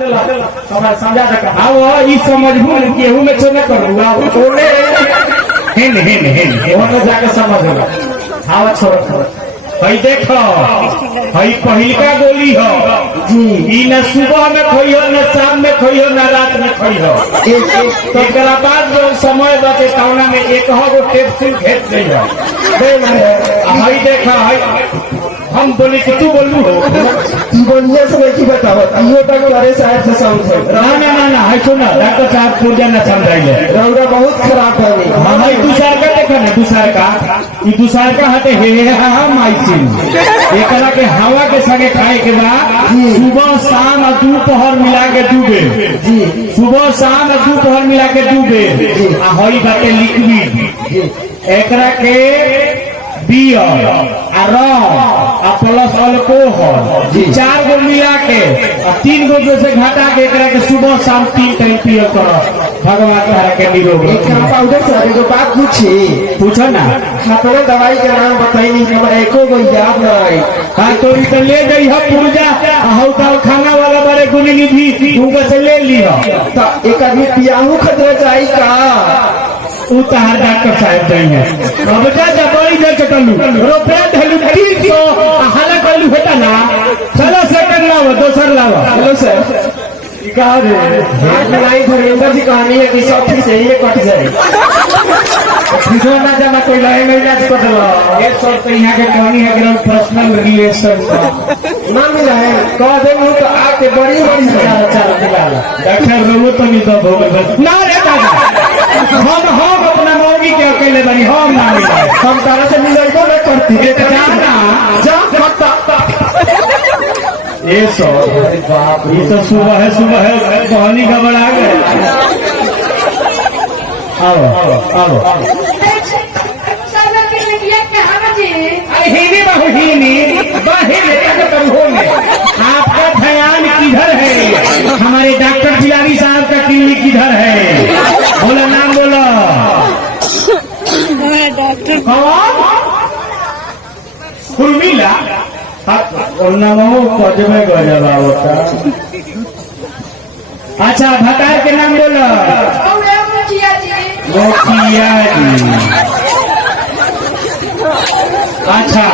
समझा तक आओ ई समझबू केहू में चोने करू आओ तोने हेन ओने जाके समझ लो आओ छोड़ हई देखो हई पहिलका गोली हो जी ई न सुबह में खोइयो न शाम में खोइयो न रात में खोइयो तो एकरा बाद जो समय बाटे कौना में एक हो गो कैप्सूल भेज देयो हई देखो हई हम बोले कि तू बोलू हो बोलिए सब एक ही बताओ ये तक करे साहब से समझो ना है सुना डॉक्टर साहब पूजा न समझाइए रौदा बहुत खराब है हमारी दूसरा का देखो ना दूसरा का हटे हे माइसिन एकरा के हवा के संगे खाए के बाद सुबह शाम और दोपहर मिला के डूबे जी सुबह शाम और दोपहर मिला के डूबे आ हई बाटे लिक्विड एकरा के बियर आ रम आ प्लस अल्कोहल 4 गो मिला के और 3 गो से घटा के एकरा के सुबह शाम 3 टाइम पियो करो भगवान तारा के निरोग पाउडर से एगो बात पूछो ना अपने दवाई के नाम बताई हमरा एको गो याद न आई हां तोरी तो ले गई है पुर्जा हौ का खाना वाला बारे गुनी भी तुमको से ले ली हो तो एक आदमी पियाहू खतरा जाई का उतार डॉक्टर साहब देंगे अब जा बड़ी दे चटलू रुपया धलू 300 हाला कलू होता ना चलो सेकंड लाओ दोसर लाओ हेलो सर का रे लड़ाई धर्मेंद्र जी कहानी है कि सब फिर से ही कट जाए किसी ना जमा कोई लड़ाई नहीं जा सकता ये सब तो यहाँ के कहानी है कि पर्सनल रिलेशन ना मिला है कह दे तो आके बड़ी चल मिला डॉक्टर जरूरत तो नहीं तो ना रे दादा हम अपना मौगी के अकेले बनी हम ना मिला हम तारा से मिलबो न करती जा ये बाप ये तो सुबह है कहानी का बड़ा गए आओ आपका ध्यान किधर है हमारे डॉक्टर बिलारी साहब का क्लिनिक किधर है बोला नाम बोलो डॉक्टर उर्मिला नमो पदमे गजबा होता अच्छा भतार के नाम बोलो मुखिया जी अच्छा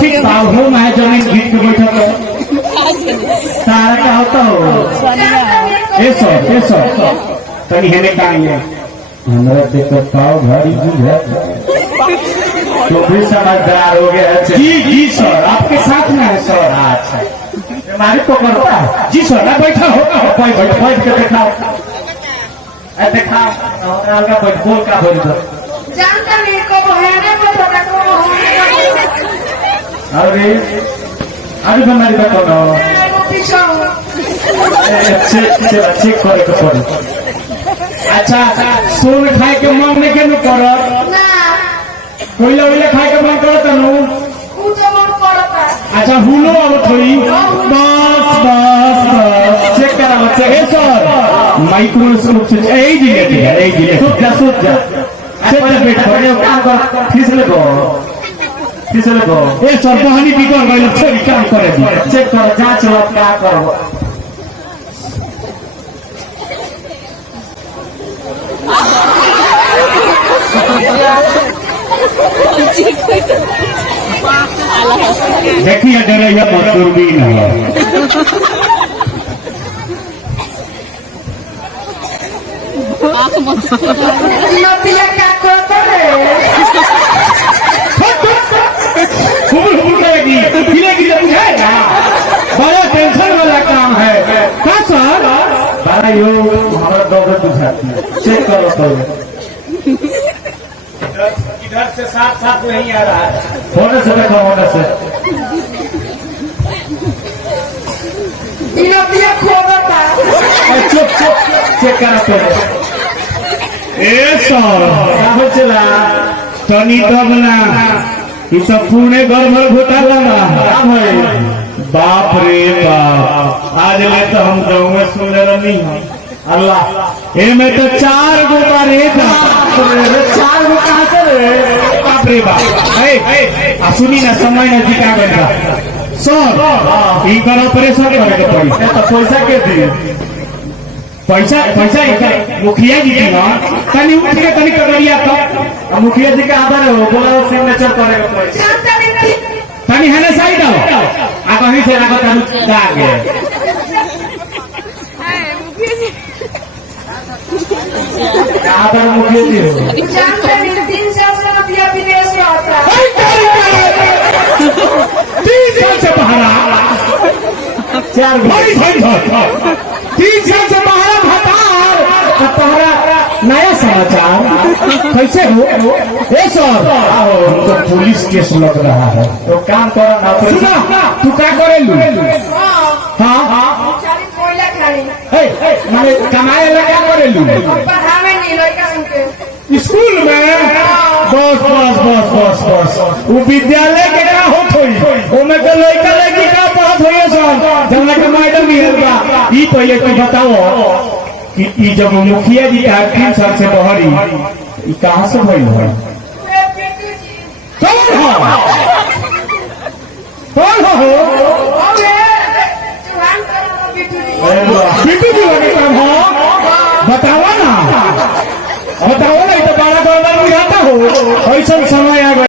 ठीक बाबू मैं जमीन गीत के बैठा तो तारा क्या होता हो ऐसा तनी हेने कांगे हमरा देखो पाव भारी है तो भी समझदार हो गया जी सर आपके साथ में है सर अच्छा हमारे को करता है जी सर ना बैठा होगा बैठ के दिखाओ बोल का बोल दो जानता नहीं को है अरे अभी हमारी बात करो चेक करे के पड़े अच्छा सोन खाए के मन नहीं के करो कोयला वोयला खाए के मन करो तनु अच्छा हुलो अब थोड़ी बस चेक करा बच्चे हे सर माइक्रोस्कोप से यही जिले सोच जा चेक कर बेटा काम कर फिसले को ए सर बहानी बिगड़ गइल छोरी काम करे दी चेक कर जांच लो क्या करो देखिए जरा यह दूरबीन है बड़ा टेंशन वाला काम है क्या सर बड़ा योग हमारा दौड़ बुझाती है चेक करो तो इधर से साथ नहीं आ रहा है होने से देखो होने से चुप चेक करा तो चला तनी दबना ये सब पुणे गड़बड़ घोटाला बाप रे बाप आज ले तो हम गाँव में सुन रही अल्लाह ये में तो 4 गो का रेत 4 गो कहाँ से बाप रे बाप सुनी ना समय नजदीक आ गया सर इनकर ऑपरेशन करे के पड़ी तो पैसा के दी पैसा इनकर मुखिया जी की ना तनी उठ के तनी कगरिया तो मुखिया जी का आदर है वो बोला सिग्नेचर करेगा पैसा जानता नहीं तनी है ना साइड आओ आ कहीं से रखो तनी दागे आदर मुखिया जी हो जानता नहीं 3 साल से रुपया विदेश में होता है 3 साल से बाहर 4 भाई भाई 3 साल से बाहर भतार तुम्हारा नया समाचार कैसे हो ए सर तो पुलिस केस लग रहा है तो काम करो ना सुना तू क्या करे लू हाँ हाँ सारी कोयला खानी मैंने कमाए लगा क्या करे लू पढ़ावे नहीं लड़का उनके स्कूल में बस बस बस बस बस वो विद्यालय के क्या होत होई ओमे तो लड़का लड़की का पढ़त होइए सब जब लड़का मैडम भी होगा ई पहले तू बताओ कि ई जब मुखिया जी का 3 साल से बहरी ई कहां से भइल है कौन हो कौन हो चुहान करो बिटू जी बिट्टू जी लगे काम हो